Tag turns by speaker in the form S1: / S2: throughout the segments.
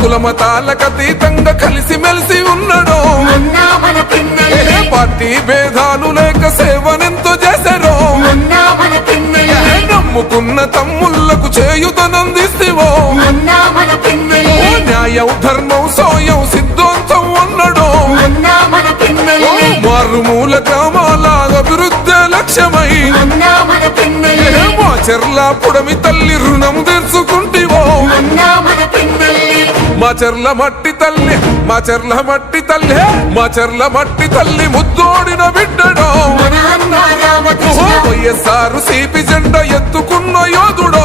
S1: కులమతాలకు అతీతంగా కలిసి మెలిసి ఉన్నాడో పార్టీ భేదాలు లేక సేవనెంతో చేశారో. నమ్ముకున్న తమ్ముళ్ళకు చేయుతనందిస్తేవో న్యాయం ధర్మం సోయం సిద్ధాంతం
S2: పిన్నెల్లి
S1: మారుమూల గ్రామాల అభివృద్ధి లక్ష్యమై చెర్ల పుడమి తల్లి రుణం తీర్చుకుంటివో.
S2: పిన్నెల్లి
S1: మా చెర్ల మట్టి తల్లి మా చెర్ల మట్టి తల్లి మా చెర్ల మట్టి తల్లి ముద్దోడిన బిడ్డడో. వైఎస్ఆర్ సిపి జెండ ఎత్తుకున్న యోధుడో.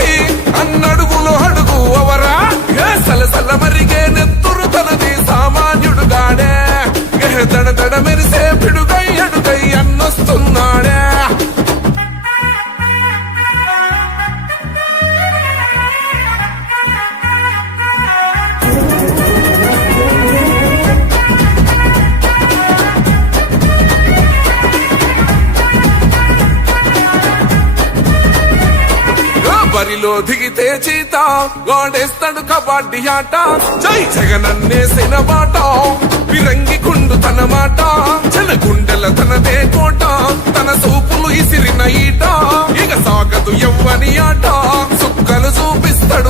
S1: బరిలో దిగితే చీత గోడేస్తాడు కబడ్డీ ఆట. జై జగనన్నేసిన బాట విరంగి కుండు తన మాట. జన గుండెల తనదే కోట. తన సూపులు ఇసిరిన ఈట. ఇక సాగదు ఎవ్వని ఆట. సుక్కలు చూపిస్తాడు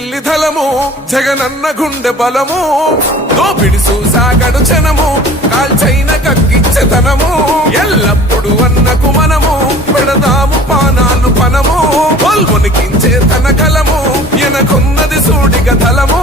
S1: యువతకు ధలము జగనన్న గుండె బలము దోపిడి సాగడు జనము కాల్చైన కక్కిచ్చతనము ఎల్లప్పుడు అన్నకు మనము పెడదాము పానాలు పనము పల్మునికించే తన కలము ఎనకున్నది సూడిగ తలము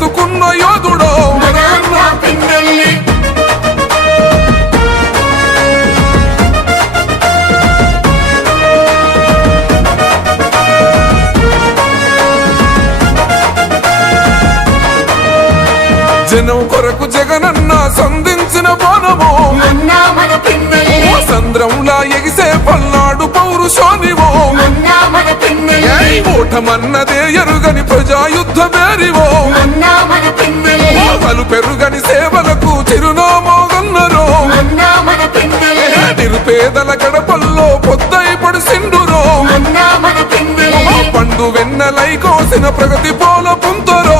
S1: సముద్రంలా ఎగిసే పల్నాడు పౌరుషోని ఓటమన్నదే ఎరుగని ప్రజాయుద్ధ మేరివో పలు పెరుగని సేవలకు చిరునామోగన్నరో. నిరుపేదల గడపల్లో పొద్దై పడిసిండురో. పండు వెన్నలై కోసిన ప్రగతి పోల పుంతరో.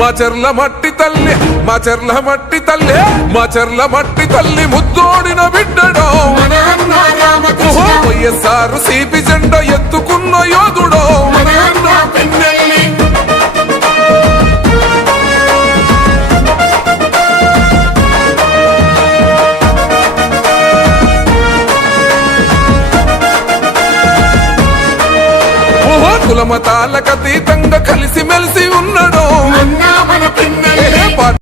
S1: మా చెర్ల మట్టి తల్లి మా చెర్ల మట్టి తల్లి మా చెర్ల మట్టి తల్లి ముద్దోడిన బిడ్డడో. వైఎస్ఆర్ సిపి జెండా